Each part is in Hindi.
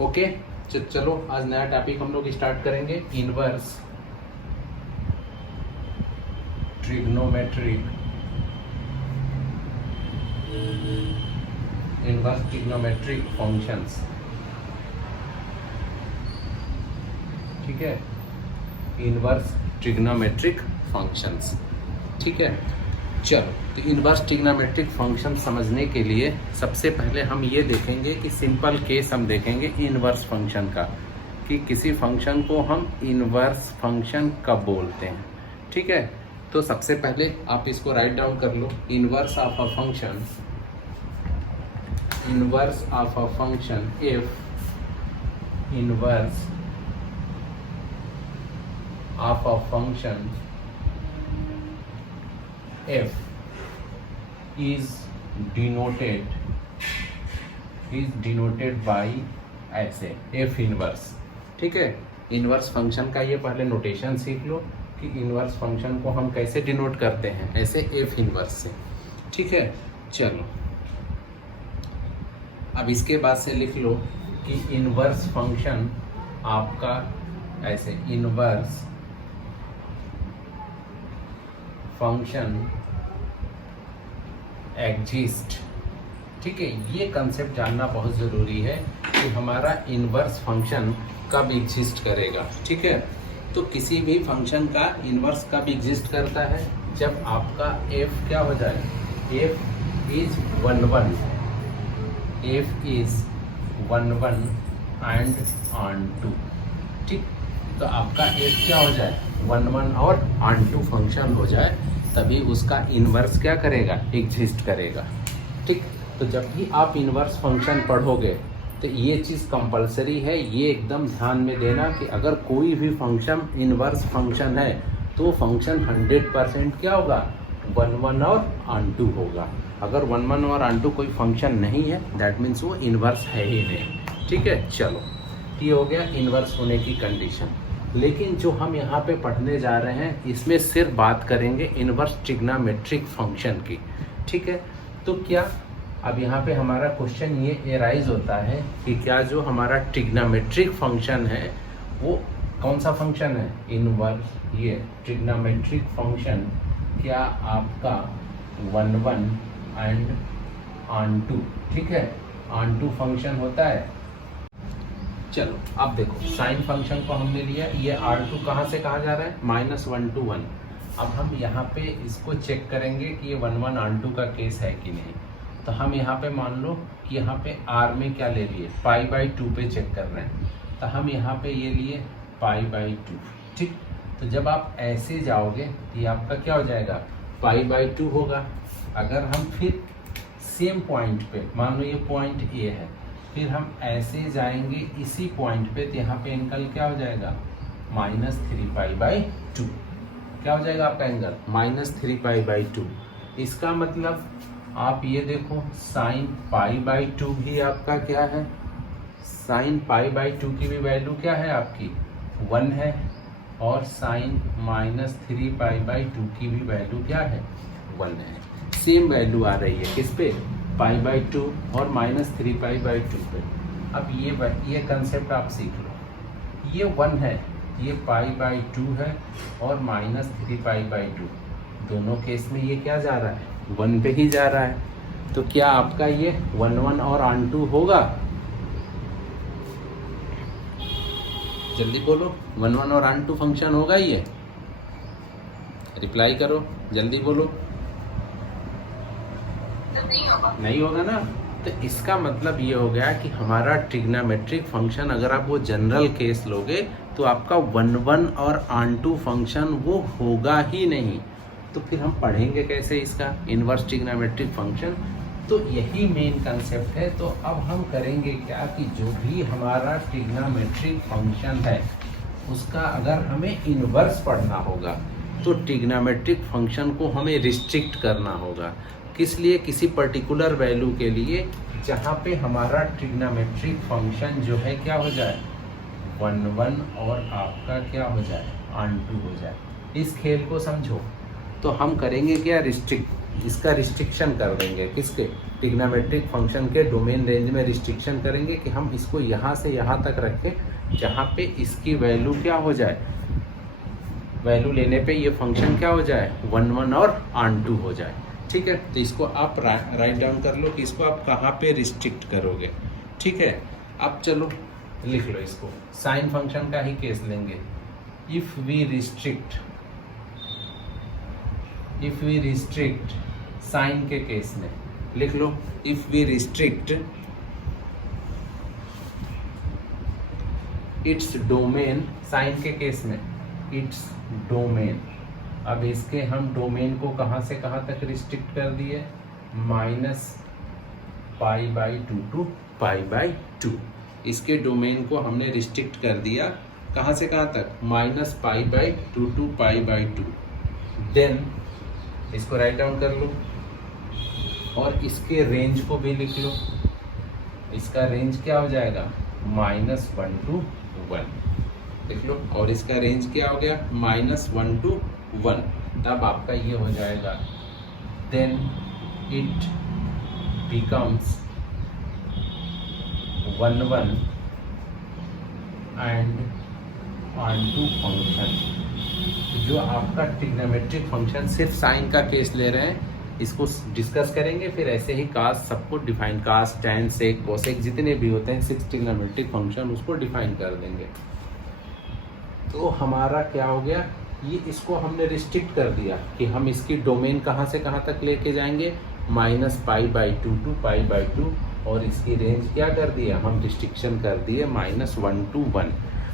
ओके, चलो आज नया टॉपिक हम लोग स्टार्ट करेंगे, इनवर्स ट्रिग्नोमेट्रिक फंक्शंस। ठीक है, इनवर्स ट्रिग्नोमेट्रिक फंक्शंस। ठीक है, चलो तो इनवर्स ट्रिग्नोमेट्रिक फंक्शन समझने के लिए सबसे पहले हम ये देखेंगे कि सिंपल केस हम देखेंगे इनवर्स फंक्शन का, कि किसी फंक्शन को हम इनवर्स फंक्शन कब बोलते हैं। ठीक है, तो सबसे पहले आप इसको राइट डाउन कर लो, inverse of a function, inverse of a function if inverse of a function f is denoted by ऐसे f इनवर्स। ठीक है, इनवर्स फंक्शन का ये पहले नोटेशन सीख लो कि इनवर्स फंक्शन को हम कैसे डिनोट करते हैं, ऐसे f इनवर्स से। ठीक है, चलो अब इसके बाद से लिख लो कि इनवर्स फंक्शन आपका ऐसे, इनवर्स फंक्शन एग्जिस्ट। ठीक है, ये कंसेप्ट जानना बहुत ज़रूरी है कि हमारा इनवर्स फंक्शन कब एग्जिस्ट करेगा। ठीक है, तो किसी भी फंक्शन का इनवर्स कब एग्जिस्ट करता है, जब आपका f क्या हो जाए, f is 1 1, f is 1 1 and on 2। ठीक, तो आपका f क्या हो जाए, 1 1 और ऑन 2 फंक्शन हो जाए, तभी उसका इनवर्स क्या करेगा, एग्जिस्ट करेगा। ठीक, तो जब भी आप इनवर्स फंक्शन पढ़ोगे तो ये चीज़ कंपलसरी है, ये एकदम ध्यान में देना कि अगर कोई भी फंक्शन इनवर्स फंक्शन है तो फंक्शन 100% क्या होगा, 1 1 और ऑन 2 होगा। अगर 1 1 और ऑन 2 कोई फंक्शन नहीं है, दैट मीन्स वो इनवर्स है ही नहीं। ठीक है, चलो ये हो गया इनवर्स होने की कंडीशन। लेकिन जो हम यहाँ पे पढ़ने जा रहे हैं इसमें सिर्फ बात करेंगे इनवर्स ट्रिग्नोमेट्रिक फंक्शन की। ठीक है, तो क्या अब यहाँ पे हमारा क्वेश्चन ये एराइज होता है कि क्या जो हमारा ट्रिग्नोमेट्रिक फंक्शन है वो कौन सा फंक्शन है, इनवर्स, ये ट्रिग्नोमेट्रिक फंक्शन क्या आपका 1 1 एंड ऑन 2, ठीक है, ऑन 2 फंक्शन होता है। चलो अब देखो, साइन फंक्शन को हमने लिया, ये R2 कहाँ से कहाँ जा रहा है, -1 to 1। अब हम यहाँ पे इसको चेक करेंगे कि ये 1 1 ऑन 2 का केस है कि नहीं। तो हम यहाँ पे मान लो कि यहाँ पे R में क्या ले लिए, π/2 पे चेक कर रहे हैं, तो हम यहाँ पे ये लिए π/2। ठीक, तो जब आप ऐसे जाओगे तो ये आपका क्या हो जाएगा, π/2 होगा। अगर हम फिर सेम पॉइंट पे, मान लो ये पॉइंट A है, फिर हम ऐसे जाएंगे इसी पॉइंट पे, तो यहाँ पे एंगल क्या हो जाएगा, -3π/2। क्या हो जाएगा आपका एंगल, -3π/2। इसका मतलब आप ये देखो, साइन π/2 भी आपका क्या है, साइन π/2 की भी वैल्यू क्या है आपकी 1 है, और साइन -3π/2 की भी वैल्यू क्या है 1 है। सेम वैल्यू आ रही है किस पे, π/2 और -3π/2 पे। अब ये कंसेप्ट आप सीख लो, ये 1 है, ये π/2 है और -3π/2, दोनों केस में ये क्या जा रहा है, 1 पे ही जा रहा है। तो क्या आपका ये 1 1 और ऑन 2 होगा, जल्दी बोलो, 1 1 और ऑन 2 फंक्शन होगा, ये रिप्लाई करो, जल्दी बोलो। नहीं होगा ना। तो इसका मतलब ये हो गया कि हमारा ट्रिग्नोमेट्रिक फंक्शन, अगर आप वो जनरल केस लोगे तो आपका 1 1 और ऑन 2 फंक्शन वो होगा ही नहीं। तो फिर हम पढ़ेंगे कैसे इसका इनवर्स ट्रिग्नोमेट्रिक फंक्शन, तो यही मेन कंसेप्ट है। तो अब हम करेंगे क्या कि जो भी हमारा ट्रिग्नोमेट्रिक फंक्शन है उसका अगर हमें इनवर्स पढ़ना होगा तो ट्रिग्नोमेट्रिक फंक्शन को हमें रिस्ट्रिक्ट करना होगा। किस लिए, किसी पर्टिकुलर वैल्यू के लिए जहाँ पे हमारा ट्रिग्नोमेट्रिक फंक्शन जो है क्या हो जाए, 1 1 और आपका क्या हो जाए, ऑन 2 हो जाए। इस खेल को समझो। तो हम करेंगे क्या, रिस्ट्रिक्ट। इसका रिस्ट्रिक्शन कर देंगे, किसके, ट्रिग्नोमेट्रिक फंक्शन के डोमेन रेंज में रिस्ट्रिक्शन करेंगे कि हम इसको यहाँ से यहाँ तक रखें जहाँ पे इसकी वैल्यू क्या हो जाए, वैल्यू लेने पे ये फंक्शन क्या हो जाए, 1 1 और ऑन 2 हो जाए। ठीक है, तो इसको आप राइट डाउन कर लो कि इसको आप कहाँ पे रिस्ट्रिक्ट करोगे। ठीक है, अब चलो लिख लो इसको, साइन फंक्शन का ही केस लेंगे। इफ वी रिस्ट्रिक्ट साइन के केस में लिख लो, if we restrict its domain, sine के केस में इट्स डोमेन, अब इसके हम डोमेन को कहाँ से कहाँ तक रिस्ट्रिक्ट कर दिए, -π/2 टू π/2, इसके डोमेन को हमने रिस्ट्रिक्ट कर दिया कहाँ से कहाँ तक, -π/2 टू π/2। देन इसको राइट डाउन कर लो और इसके रेंज को भी लिख लो, इसका रेंज क्या हो जाएगा, -1 to 1 लिख लो, और इसका रेंज क्या हो गया, -1 to 1, तब आपका ये हो जाएगा, then it becomes 1 1 and onto function. जो आपका ट्रिग्नोमेट्रिक फंक्शन, सिर्फ साइन का केस ले रहे हैं, इसको डिस्कस करेंगे, फिर ऐसे ही कास सबको डिफाइन, कास टैन सेक कोसेक जितने भी होते हैं 6 ट्रिग्नोमेट्रिक फंक्शन, उसको डिफाइन कर देंगे। तो हमारा क्या हो गया, ये इसको हमने रिस्ट्रिक्ट कर दिया कि हम इसकी डोमेन कहाँ से कहाँ तक लेके जाएंगे, -π/2 टू π/2, और इसकी रेंज क्या कर दिया, हम रिस्ट्रिक्शन कर दिए -1 to 1।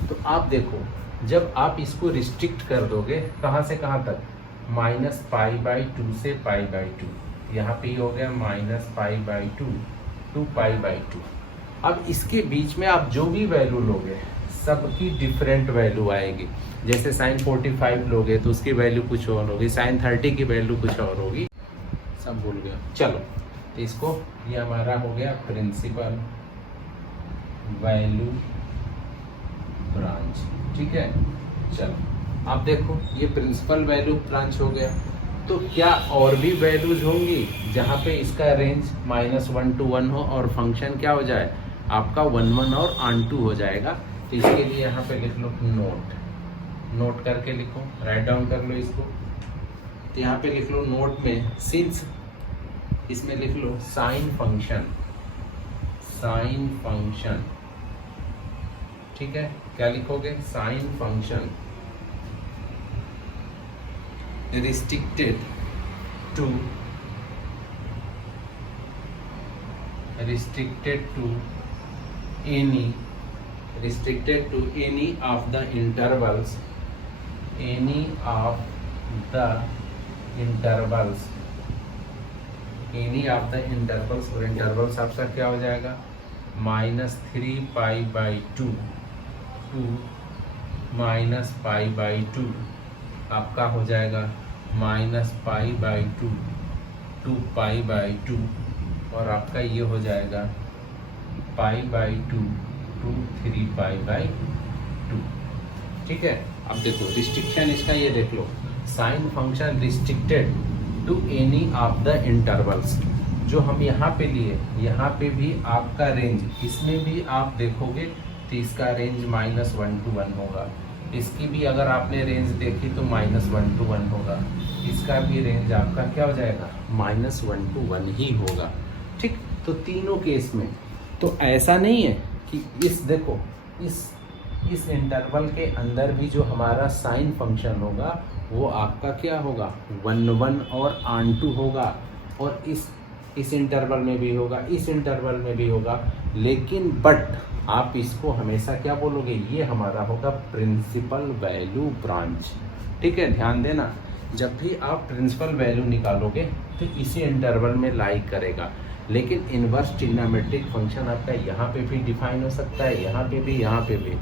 तो आप देखो, जब आप इसको रिस्ट्रिक्ट कर दोगे कहाँ से कहाँ तक, -π/2 से π/2, यहाँ पे हो गया -π/2 टू π/2। अब इसके बीच में आप जो भी वैल्यू लोगे सबकी डिफरेंट वैल्यू आएगी। जैसे sin 45 लोगे तो उसकी वैल्यू कुछ और होगी, sin 30 की वैल्यू कुछ और होगी, सब भूल गया। चलो, तो इसको, ये हमारा हो गया प्रिंसिपल वैल्यू ब्रांच। ठीक है, चलो आप देखो, ये प्रिंसिपल वैल्यू ब्रांच हो गया। तो क्या और भी वैल्यूज होंगी जहाँ पे इसका रेंज -1 to 1 हो और फंक्शन क्या हो जाए, आपका 1 1 और ऑन 2 हो जाएगा। तो इसके लिए यहाँ पे लिख लो नोट करके लिखो, राइट डाउन कर लो इसको। तो यहाँ पे लिख लो नोट में, सिंस इसमें लिख लो साइन फंक्शन। ठीक है, क्या लिखोगे, sine function restricted to any of the intervals, और इंटरवल्स आपका क्या हो जाएगा, -3π/2 टू -π/2, आपका हो जाएगा -π/2 टू π/2, और आपका ये हो जाएगा π/2 टू 3π/2। ठीक है, अब देखो रिस्ट्रिक्शन इसका, ये देख लो, sine function restricted to any of the intervals, जो हम यहाँ पे लिए, यहाँ पे भी आपका रेंज, इसमें भी आप देखोगे तो इसका रेंज -1 to 1 होगा, इसकी भी अगर आपने रेंज देखी तो -1 to 1 होगा, इसका भी रेंज आपका क्या हो जाएगा, -1 to 1 ही होगा। ठीक, तो तीनों केस में तो ऐसा नहीं है कि इस देखो इस इंटरवल के अंदर भी जो हमारा साइन फंक्शन होगा वो आपका क्या होगा, 1 1 और ऑन 2 होगा, और इस इंटरवल में भी होगा, इस इंटरवल में भी होगा, लेकिन बट आप इसको हमेशा क्या बोलोगे, ये हमारा होगा प्रिंसिपल वैल्यू ब्रांच। ठीक है, ध्यान देना, जब भी आप प्रिंसिपल वैल्यू निकालोगे तो इसी इंटरवल में लाई करेगा, लेकिन इनवर्स ट्रिग्नोमेट्रिक फंक्शन आपका यहाँ पे भी डिफाइन हो सकता है, यहाँ पे भी, यहाँ पे भी।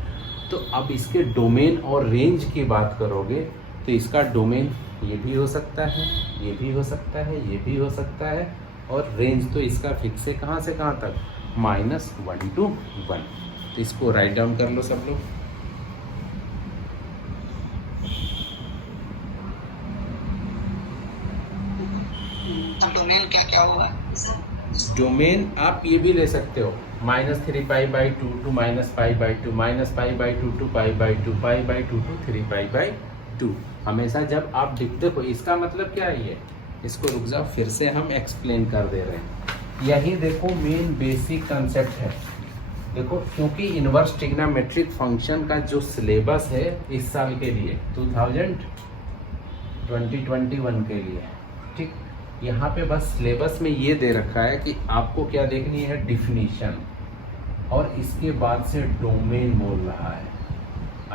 तो अब इसके डोमेन और रेंज की बात करोगे तो इसका डोमेन ये भी हो सकता है, ये भी हो सकता है, ये भी हो सकता है, और रेंज तो इसका फिक्स है कहाँ से कहाँ तक, -1 to 1। तो इसको राइट डाउन कर लो सब लोग। डोमेन क्या क्या होगा? डोमेन आप ये भी ले सकते हो, -3π/2 टू -π/2, -π/2 टू π/2, π/2 टू 3π/2। हमेशा जब आप देखो, इसका मतलब क्या है ये, इसको रुक जाओ, फिर से हम एक्सप्लेन कर दे रहे हैं। यही देखो मेन बेसिक कंसेप्ट है। देखो, क्योंकि इनवर्स ट्रिग्नोमेट्रिक फंक्शन का जो सिलेबस है इस साल के लिए 2021 के लिए, ठीक, यहाँ पे बस सिलेबस में ये दे रखा है कि आपको क्या देखनी है, डिफिनीशन, और इसके बाद से डोमेन बोल रहा है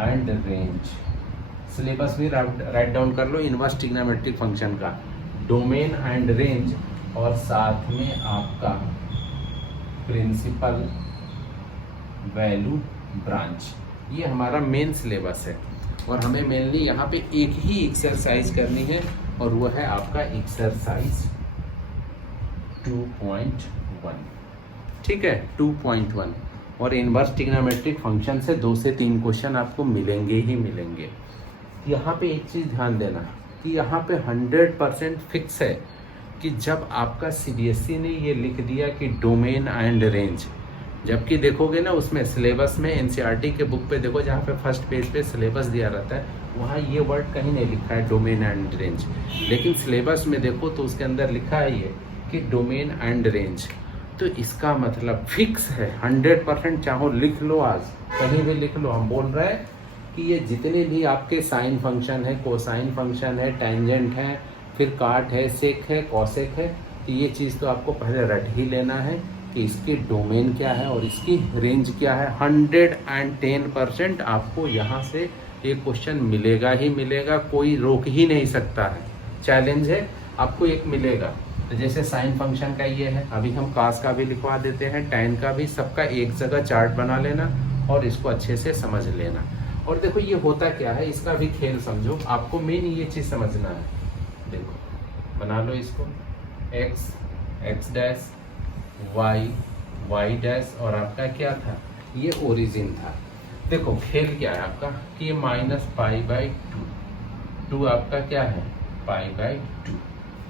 एंड रेंज। सिलेबस भी राइट डाउन कर लो इनवर्स ट्रिग्नोमेट्रिक फंक्शन का, डोमेन एंड रेंज, और साथ में आपका प्रिंसिपल वैल्यू ब्रांच। ये हमारा मेन सिलेबस है, और हमें मेनली यहाँ पे एक ही एक्सरसाइज करनी है, और वो है आपका एक्सरसाइज 2.1, ठीक है, 2.1। और इनवर्स ट्रिग्नोमेट्रिक फंक्शन से 2 से 3 क्वेश्चन आपको मिलेंगे ही मिलेंगे। यहाँ पे एक चीज़ ध्यान देना कि यहाँ पे 100% फिक्स है कि जब आपका CBSE ने ये लिख दिया कि डोमेन एंड रेंज, जबकि देखोगे ना उसमें सिलेबस में NCERT के बुक पे देखो, जहाँ पे फर्स्ट पेज पे सिलेबस दिया रहता है, वहाँ ये वर्ड कहीं नहीं लिखा है डोमेन एंड रेंज, लेकिन सिलेबस में देखो तो उसके अंदर लिखा है ये कि डोमेन एंड रेंज। तो इसका मतलब फिक्स है 100%, चाहो लिख लो, आज कहीं भी लिख लो। हम बोल रहे हैं कि ये जितने भी आपके साइन फंक्शन है, कोसाइन फंक्शन है, टेंजेंट है, फिर काट है, सेक है, कॉसेक है, तो ये चीज़ तो आपको पहले रट ही लेना है कि इसकी डोमेन क्या है और इसकी रेंज क्या है। 110% आपको यहाँ से एक क्वेश्चन मिलेगा ही मिलेगा, कोई रोक ही नहीं सकता है। चैलेंज है, आपको एक मिलेगा। तो जैसे साइन फंक्शन का ये है, अभी हम कास का भी लिखवा देते हैं, टैन का भी, सबका एक जगह चार्ट बना लेना और इसको अच्छे से समझ लेना। और देखो ये होता क्या है, इसका भी खेल समझो, आपको मेन ये चीज़ समझना है। देखो बना लो इसको, x x dash, y dash, और आपका क्या था, ये ओरिजिन था। देखो खेल क्या है आपका कि ये -π/2, 2 आपका क्या है, π/2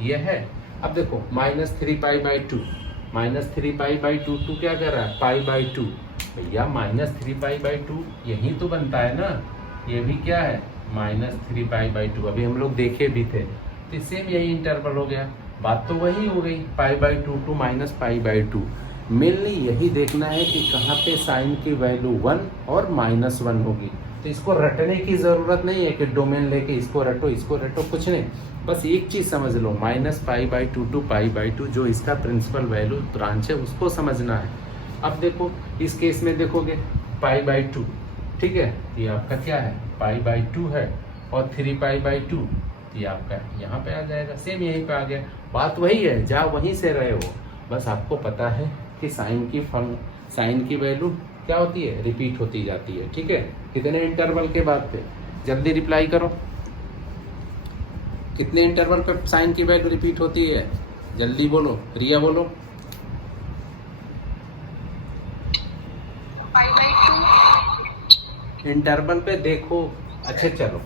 ये है। अब देखो -3π/2, -3π/2 टू क्या कर रहा है, π/2, भैया -3π/2 यही तो बनता है ना, ये भी क्या है -3π/2। अभी हम लोग देखे भी थे, तो सेम यही इंटरवल हो गया, बात तो वही हो गई, π/2 टू -π/2। मेनली यही देखना है कि कहाँ पे साइन की वैल्यू 1 और -1 होगी। तो इसको रटने की ज़रूरत नहीं है कि डोमेन लेके इसको रटो, कुछ नहीं, बस एक चीज़ समझ लो, -π/2 टू π/2 जो इसका प्रिंसिपल वैल्यू ब्रांच है उसको समझना है। अब देखो इस केस में देखोगे π/2, ठीक है, ये आपका क्या है, π/2 है, और 3π/2 ये आपका यहाँ पे आ जाएगा, सेम यहीं पे आ गया, बात वही है, जा वहीं से रहे हो। बस आपको पता है कि साइन की वैल्यू क्या होती है, रिपीट होती जाती है, ठीक है। कितने इंटरवल के बाद पे, जल्दी रिप्लाई करो, कितने इंटरवल पे साइन की वैल्यू रिपीट होती है, जल्दी बोलो, रिया बोलो। इंटरवल पे देखो, अच्छा चलो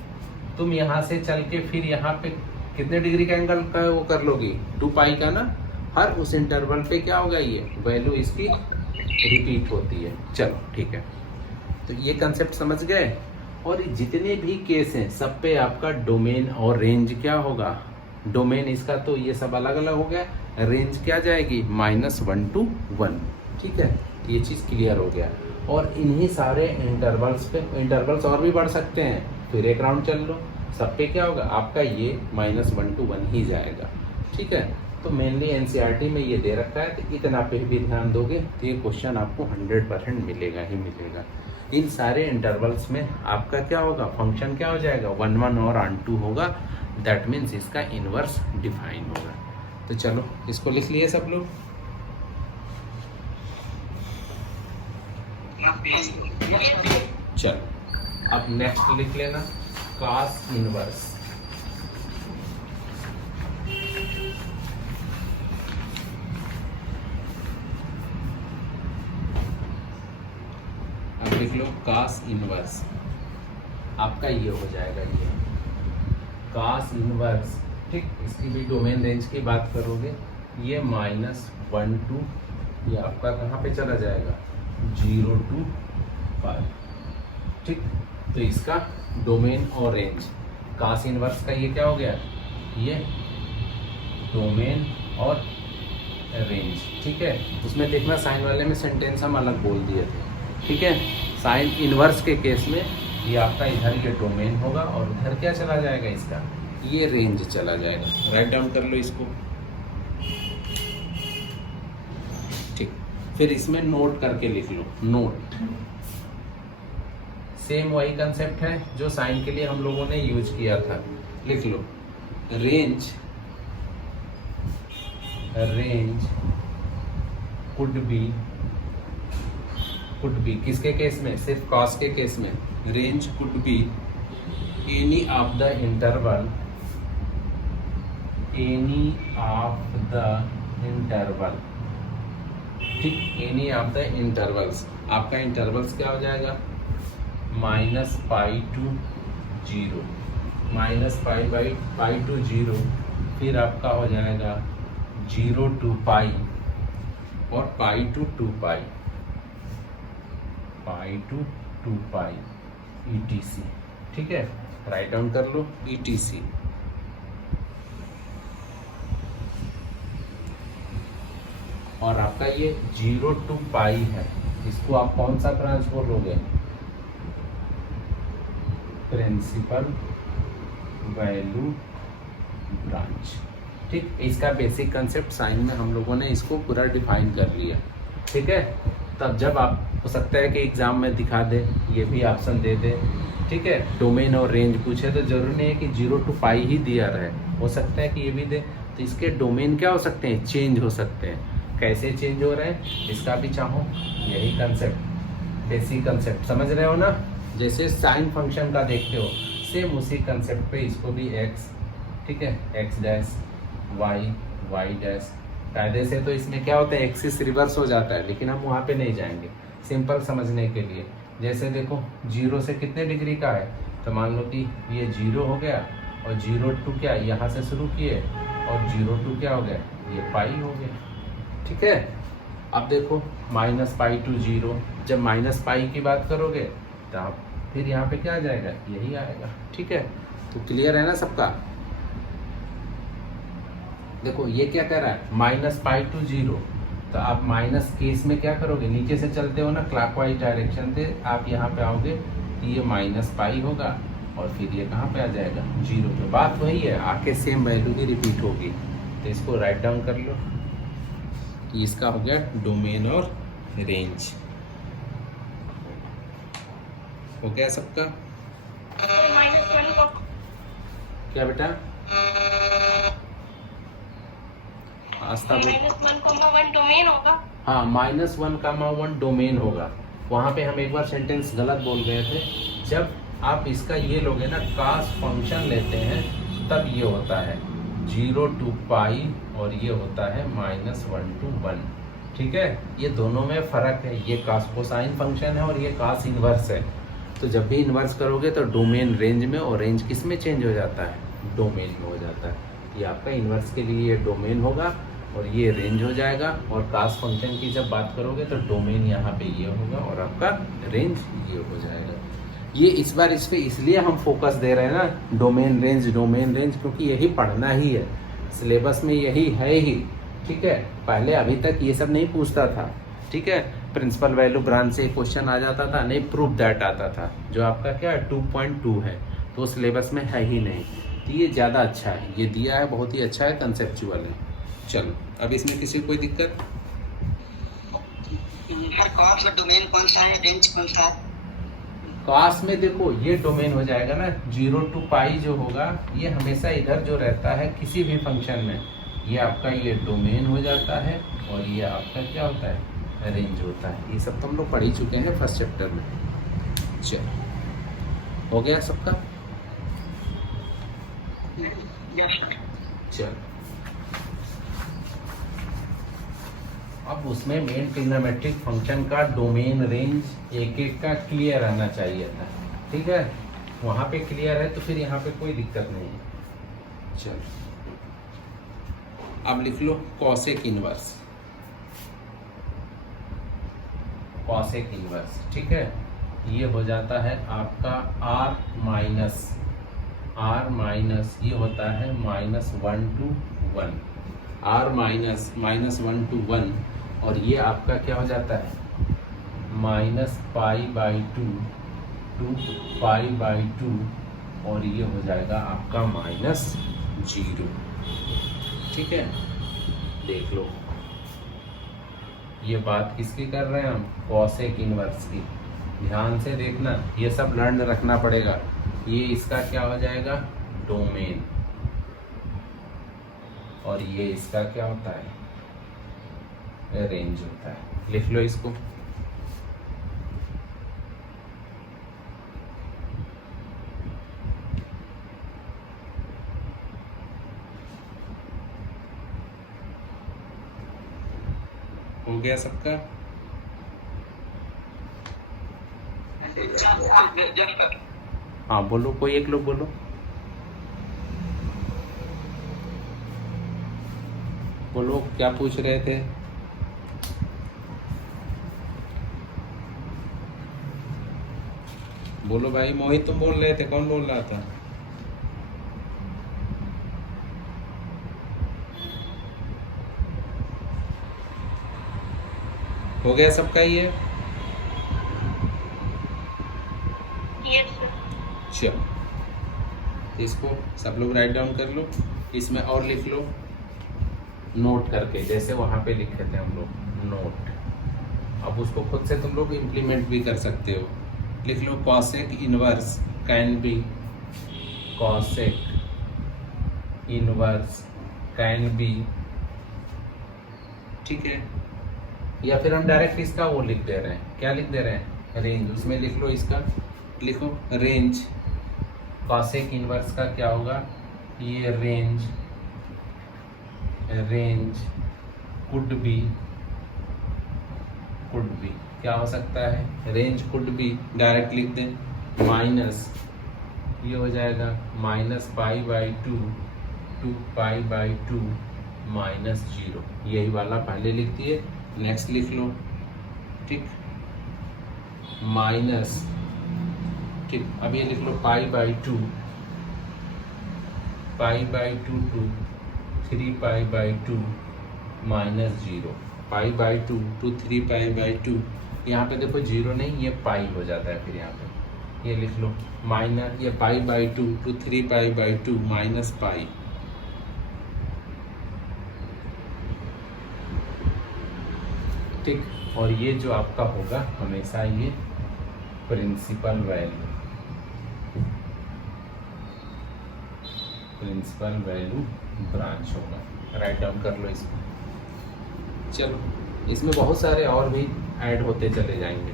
तुम यहाँ से चल के फिर यहाँ पे कितने डिग्री का एंगल का वो कर लोगी, 2π का ना, हर उस इंटरवल पे क्या होगा, ये वैल्यू इसकी रिपीट होती है। चलो ठीक है, तो ये कंसेप्ट समझ गए। और जितने भी केस हैं सब पे आपका डोमेन और रेंज क्या होगा, डोमेन इसका तो ये सब अलग अलग हो गया, रेंज क्या जाएगी -1 to 1, ठीक है, ये चीज़ क्लियर हो गया। और इन्हीं सारे इंटरवल्स पे, इंटरवल्स और भी बढ़ सकते हैं, फिर एक राउंड चल लो, सब पे क्या होगा आपका ये -1 to 1 ही जाएगा, ठीक है। तो मेनली NCERT में ये दे रखा है, तो इतना पे भी ध्यान दोगे तो ये क्वेश्चन आपको 100% मिलेगा ही मिलेगा। इन सारे इंटरवल्स में आपका क्या होगा, फंक्शन क्या हो जाएगा, 1 1 और ऑन 2 होगा, दैट मीन्स इसका इनवर्स डिफाइन होगा। तो चलो इसको लिख लिए सब लोग, चलो अब नेक्स्ट लिख लेना कॉस इनवर्स। अब लिख लो कॉस इनवर्स, आपका ये हो जाएगा, ये कॉस इनवर्स, ठीक। इसकी भी डोमेन रेंज की बात करोगे ये -1 to, ये आपका कहाँ पे चला जाएगा, 0 to 5। ठीक, तो इसका डोमेन और रेंज, कास इनवर्स का ये क्या हो गया, ये डोमेन और रेंज। ठीक है, उसमें देखना साइन वाले में सेंटेंस हम अलग बोल दिए थे। ठीक है, साइन इनवर्स के केस में ये आपका इधर ये डोमेन होगा और उधर क्या चला जाएगा, इसका ये रेंज चला जाएगा। राइट डाउन कर लो इसको। ठीक, फिर इसमें नोट करके लिख लो, नोट। सेम वही कंसेप्ट है जो साइन के लिए हम लोगों ने यूज किया था। लिख लो, रेंज कुड बी किसके केस में, सिर्फ कॉस के केस में, range could be any of the interval, ठीक, एनी ऑफ द इंटरवल्स। आपका इंटरवल्स क्या हो जाएगा, -π to 0, -π to 0, फिर आपका हो जाएगा 0 to π और π to 2π, etc। ठीक है, राइट डाउन कर लो, etc। और आपका ये 0 to π है, इसको आप कौन सा ब्रांच बोलोगे, प्रिंसिपल वैल्यू ब्रांच। ठीक, इसका बेसिक कंसेप्ट साइन में हम लोगों ने इसको पूरा डिफाइन कर लिया। ठीक है, तब जब आप हो सकता है कि एग्जाम में दिखा दे, ये भी ऑप्शन दे दे। ठीक है, डोमेन और रेंज पूछे तो जरूरी नहीं है कि 0 to π ही दिया रहे, हो सकता है कि ये भी दे। तो इसके डोमेन क्या हो सकते हैं, चेंज हो सकते हैं। कैसे चेंज हो रहे हैं, इसका भी चाहो, यही कंसेप्ट, बेसिक कंसेप्ट समझ रहे हो ना। जैसे साइन फंक्शन का देखते हो, सेम उसी कंसेप्ट पे इसको भी x, ठीक है, x डैश, y डैश। कायदे से तो इसमें क्या होता है, एक्सिस रिवर्स हो जाता है, लेकिन हम वहाँ पे नहीं जाएंगे, सिंपल समझने के लिए। जैसे देखो 0 से कितने डिग्री का है, तो मान लो कि ये 0 हो गया और 0 to क्या, यहाँ से शुरू किए और 0 to क्या हो गया, ये पाई हो गया। ठीक है, अब देखो -π to 0, जब -π की बात करोगे तो आप फिर यहाँ पे क्या आ जाएगा, यही आएगा। ठीक है, तो क्लियर है ना सबका। देखो ये क्या कह रहा है, -π to 0, तो आप माइनस केस में क्या करोगे, नीचे से चलते हो ना क्लॉकवाइज डायरेक्शन से, आप यहाँ पे आओगे तो ये -π होगा और फिर ये कहाँ पे आ जाएगा, 0 पे। बात वही है, आके सेम वैल्यू की रिपीट होगी। तो इसको राइट डाउन कर लो, इसका हो गया डोमेन और रेंज। हो गया सबका। क्या बेटा, आस्था बोल। -1, डोमेन होगा। हाँ, -1, 1 डोमेन होगा। वहाँ पे हम एक बार सेंटेंस गलत बोल गए थे। जब आप इसका ये लोगे ना, कास फंक्शन लेते हैं, तब ये होता है 0 to π और ये होता है -1 to 1। ठीक है, ये दोनों में फ़र्क है, ये कास कोसाइन फंक्शन है और ये कास इनवर्स है। तो जब भी इन्वर्स करोगे तो डोमेन रेंज में और रेंज किस में चेंज हो जाता है, डोमेन में हो जाता है। ये आपका इन्वर्स के लिए ये डोमेन होगा और ये रेंज हो जाएगा। और कास फंक्शन की जब बात करोगे तो डोमेन यहाँ पे ये होगा और आपका रेंज ये हो जाएगा। ये इस बार इस पे इसलिए हम फोकस दे रहे हैं ना, डोमेन रेंज, क्योंकि यही पढ़ना ही है, सिलेबस में यही है ही। ठीक है, पहले अभी तक ये सब नहीं पूछता था। ठीक है, प्रिंसिपल वैल्यू ब्रांच से क्वेश्चन आ जाता था, नहीं प्रूफ दैट आता था, जो आपका क्या 2.2 है, तो सिलेबस में है ही नहीं। तो ये ज़्यादा अच्छा है, ये दिया है, बहुत ही अच्छा है, कंसेप्चुअल है। चलो, अब इसमें किसी को कोई दिक्कत? कॉस और डोमेन कौन सा है, रेंज कौन सा है? कास में देखो ये डोमेन हो जाएगा ना, 0 to π जो होगा ये हमेशा इधर जो रहता है किसी भी फंक्शन में, ये आपका ये डोमेन हो जाता है और ये आपका क्या होता है, रेंज होता है। ये सब तो हम लोग पढ़ ही चुके हैं फर्स्ट चैप्टर में। चलो, हो गया सबका। चलो, अब उसमें मेन ट्रिग्नोमेट्रिक फंक्शन का डोमेन रेंज एक एक का क्लियर रहना चाहिए था। ठीक है, वहाँ पे क्लियर है तो फिर यहाँ पे कोई दिक्कत नहीं है। चलो, अब लिख लो कॉसेक इनवर्स, कॉसेक इनवर्स, ठीक है। ये हो जाता है आपका आर माइनस ये होता है -1 to 1, आर -1 to 1, और ये आपका क्या हो जाता है -π/2 to π/2, और ये हो जाएगा आपका -0, ठीक है। देख लो, ये बात किसकी कर रहे हैं हम, कॉसेक इनवर्स की। ध्यान से देखना, ये सब लर्न रखना पड़ेगा। ये इसका क्या हो जाएगा, डोमेन, और ये इसका क्या होता है, रेंज होता है। लिख लो इसको। हो गया सबका? हाँ बोलो, कोई एक लोग बोलो। बोलो क्या पूछ रहे थे? बोलो भाई। मोहित तुम बोल रहे थे, कौन बोल रहा था? हो गया सबका ये? Yes sir. चलो, इसको सब लोग राइट डाउन कर लो। इसमें और लिख लो नोट करके, जैसे वहाँ पे लिखे थे हम लोग नोट। अब उसको खुद से तुम लोग इम्प्लीमेंट भी कर सकते हो। लिख लो cosec inverse can be, cosec inverse can be, ठीक है। या फिर हम डायरेक्ट इसका वो लिख दे रहे हैं, क्या लिख दे रहे हैं, रेंज। उसमें लिख लो इसका, लिखो रेंज। कॉसेक इनवर्स का क्या होगा, ये रेंज कुड बी क्या हो सकता है, रेंज कुड बी, डायरेक्ट लिख दें माइनस, ये हो जाएगा -π/2 to π/2 -0। यही वाला पहले लिख दिए, नेक्स्ट लिख लो, ठीक, माइनस, ठीक। अब ये लिख लो π/2 to 3π/2 -0, π/2 to 3π/2। यहाँ पे देखो 0 नहीं, ये पाई हो जाता है, फिर यहाँ पे ये लिख लो माइनस, ये π/2 to 3π/2 -π, ठीक। और ये जो आपका होगा हमेशा ये प्रिंसिपल वैल्यू ब्रांच होगा। राइट डाउन कर लो इसको। चलो, इसमें बहुत सारे और भी ऐड होते चले जाएंगे,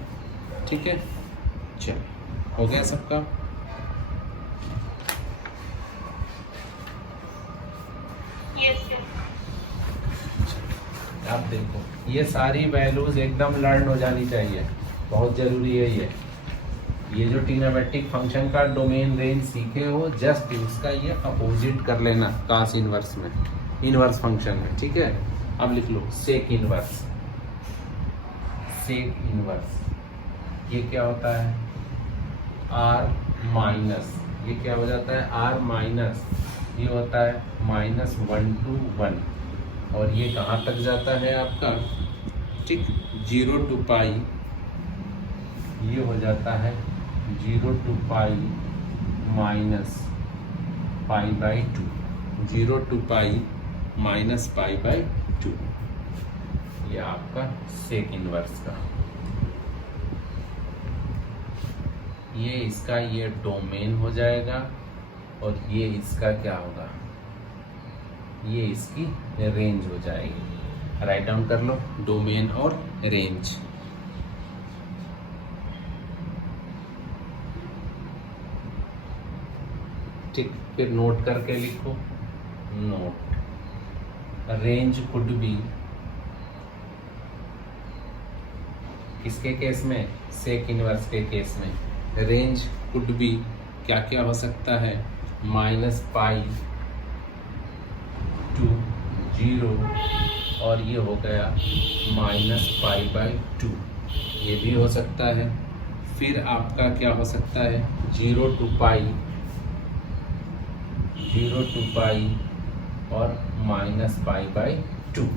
ठीक है। चलो, हो गया सबका? Yes sir. आप देखो, ये सारी वैल्यूज एकदम लर्न हो जानी चाहिए, बहुत जरूरी है ये जो ट्रिग्नोमेट्रिक फंक्शन का डोमेन रेंज सीखे हो, जस्ट उसका ये अपोजिट कर लेना कास इनवर्स में, इनवर्स फंक्शन में, ठीक है। अब लिख लो सेक इनवर्स, ये क्या होता है, आर माइनस, ये क्या हो जाता है, आर माइनस, ये होता है -1 to 1, और ये कहाँ तक जाता है आपका, ठीक, 0 to π, ये हो जाता है 0 to π -π/2, 0 to π -π/2। ये आपका सेक इनवर्स का, ये इसका ये डोमेन हो जाएगा, और ये इसका क्या होगा, ये इसकी रेंज हो जाएगी। राइट डाउन कर लो डोमेन और रेंज। ठीक, फिर नोट करके लिखो, नोट रेंज कुड बी, किसके केस में, सेक इनवर्स के केस में, रेंज कुड बी क्या क्या हो सकता है, -π to 0 और ये हो गया -π/2, ये भी हो सकता है। फिर आपका क्या हो सकता है 0 to π और -π/2,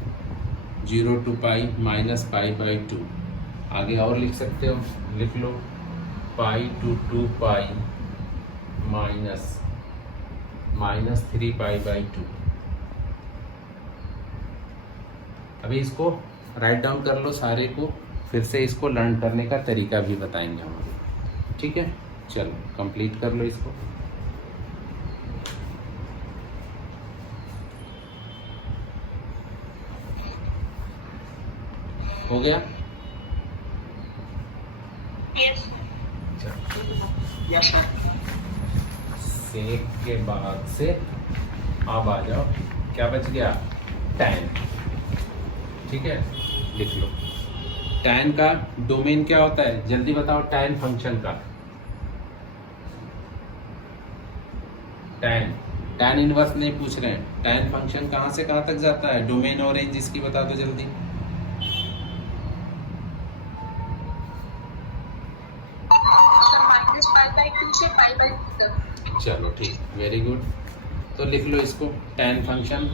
0 to π -π/2। आगे और लिख सकते हो, लिख लो π to 2π -3π/2। अभी इसको राइट डाउन कर लो सारे को, फिर से इसको लर्न करने का तरीका भी बताएंगे हम, ठीक है। चलो कंप्लीट कर लो इसको। हो गया? Yes. Yes, sir. सेक के बाद से अब आ जाओ, क्या बच गया tan, ठीक है। लिख लो tan का डोमेन क्या होता है, जल्दी बताओ। tan फंक्शन का tan इनवर्स नहीं पूछ रहे हैं, tan फंक्शन कहाँ से कहाँ तक जाता है, डोमेन और रेंज इसकी बता दो जल्दी। -π/2 से π/2 तक। चलो ठीक, वेरी गुड। तो लिख लो इसको, tan फंक्शन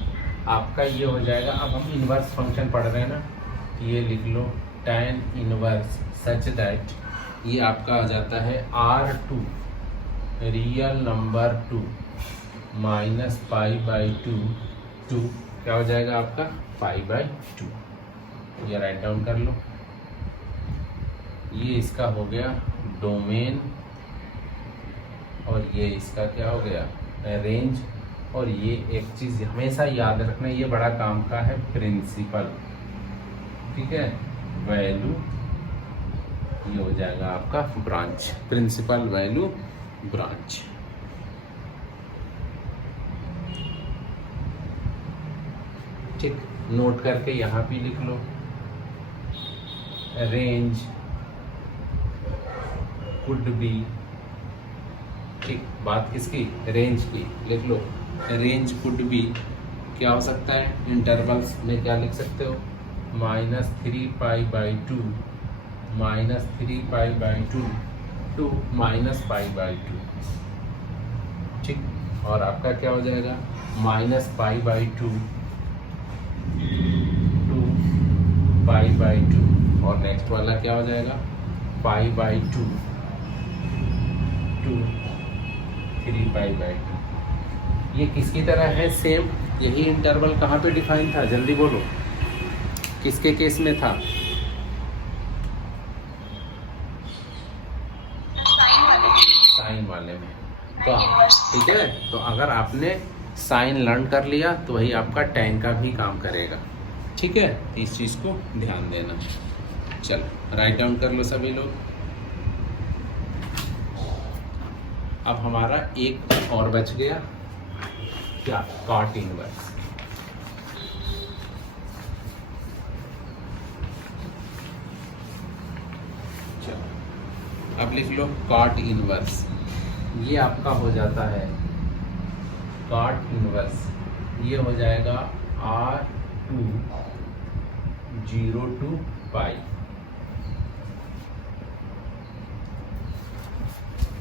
आपका ये हो जाएगा। अब हम इनवर्स फंक्शन पढ़ रहे हैं ना, ये लिख लो tan इनवर्स सच दैट ये आपका आ जाता है R2 रियल नंबर 2 -π/2 2 क्या हो जाएगा आपका π/2। ये राइट डाउन कर लो। ये इसका हो गया डोमेन और ये इसका क्या हो गया रेंज। और ये एक चीज़ हमेशा याद रखना, ये बड़ा काम का है, प्रिंसिपल, ठीक है। वैल्यू ये हो जाएगा आपका ब्रांच, प्रिंसिपल वैल्यू ब्रांच। ठीक, नोट करके यहाँ भी लिख लो रेंज कुड बी, ठीक, बात किसकी, रेंज की। लिख लो रेंज कुड बी क्या हो सकता है, इंटरवल्स में क्या लिख सकते हो -3π/2 -3π/2 टू -π/2, ठीक। और आपका क्या हो जाएगा -π/2 टू π/2 और नेक्स्ट वाला क्या हो जाएगा π/2 टू 3π/2। ये किसकी तरह है, सेम। यही इंटरवल कहाँ पे डिफाइन था, जल्दी बोलो, किसके केस में था, साइन वाले में। तो ठीक है, तो अगर आपने साइन लर्न कर लिया तो वही आपका tan का भी काम करेगा, ठीक है। इस चीज़ को ध्यान देना। चलो राइट डाउन कर लो सभी लोग। अब हमारा एक और बच गया, क्या, cot इनवर्स। चलो अब लिख लो cot इनवर्स। ये आपका हो जाता है cot इनवर्स, ये हो जाएगा R2 0 to π,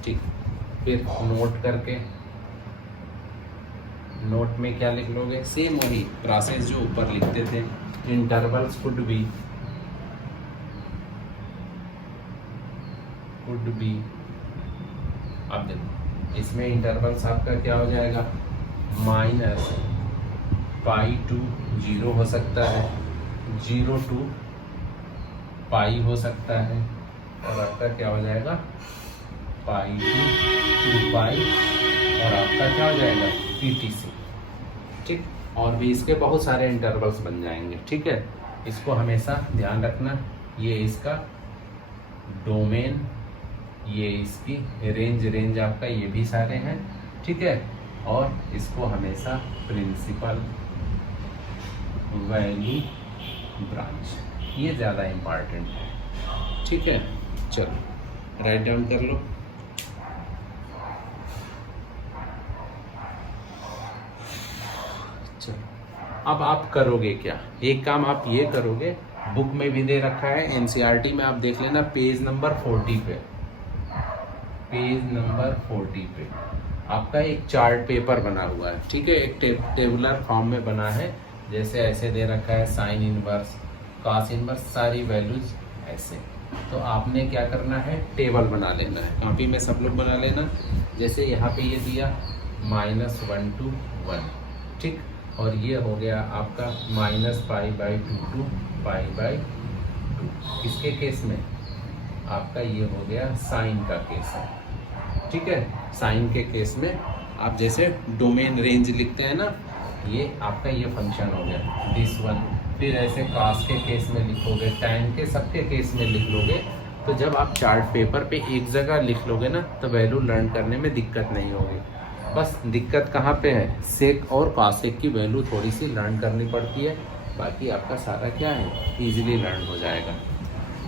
ठीक। फिर नोट करके, नोट में क्या लिख लोगे, सेम वही प्रोसेस जो ऊपर लिखते थे, इंटरवल्स कुड बी अब देखो इसमें इंटरवल्स आपका क्या हो जाएगा -π to 0 हो सकता है, 0 to π हो सकता है, और आपका क्या हो जाएगा π to 2π, और आपका क्या हो जाएगा PTC, ठीक। और भी इसके बहुत सारे इंटरवल्स बन जाएंगे, ठीक है। इसको हमेशा ध्यान रखना, ये इसका डोमेन, ये इसकी रेंज आपका, ये भी सारे हैं, ठीक है। और इसको हमेशा प्रिंसिपल वैल्यू ब्रांच, ये ज़्यादा इम्पॉर्टेंट है, ठीक है। चलो राइट डाउन कर लो। अब आप करोगे क्या, एक काम आप ये करोगे, बुक में भी दे रखा है, एनसीईआरटी में आप देख लेना पेज नंबर 40 पे, पेज नंबर 40 पे आपका एक चार्ट पेपर बना हुआ है, ठीक है, एक टेबुलर फॉर्म में बना है, जैसे ऐसे दे रखा है साइन इनवर्स, कॉस इनवर्स, सारी वैल्यूज ऐसे। तो आपने क्या करना है, टेबल बना लेना है, कॉपी में सब लोग बना लेना। जैसे यहाँ पे ये दिया -1 to 1, ठीक, और ये हो गया आपका -π/2 to π/2। किसके केस में, आपका ये हो गया साइन का केस है, ठीक है। साइन के केस में आप जैसे डोमेन रेंज लिखते हैं ना, ये आपका ये फंक्शन हो गया दिस वन। फिर ऐसे कॉस के केस में लिखोगे, टैन के, सबके केस में लिख लोगे। तो जब आप चार्ट पेपर पे एक जगह लिख लोगे ना, तो वैल्यू लर्न करने में दिक्कत नहीं होगी। बस दिक्कत कहाँ पे है, सेक और कॉसेक की वैल्यू थोड़ी सी लर्न करनी पड़ती है, बाकी आपका सारा क्या है, ईजिली लर्न हो जाएगा।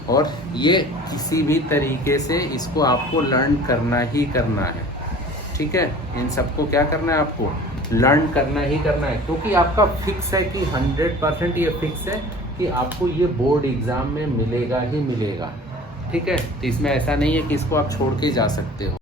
और ये किसी भी तरीके से इसको आपको लर्न करना ही करना है, ठीक है। इन सबको क्या करना है, आपको लर्न करना ही करना है, क्योंकि आपका फिक्स है कि 100% ये फिक्स है कि आपको ये बोर्ड एग्ज़ाम में मिलेगा ही मिलेगा, ठीक है। तो इसमें ऐसा नहीं है कि इसको आप छोड़ के जा सकते हो।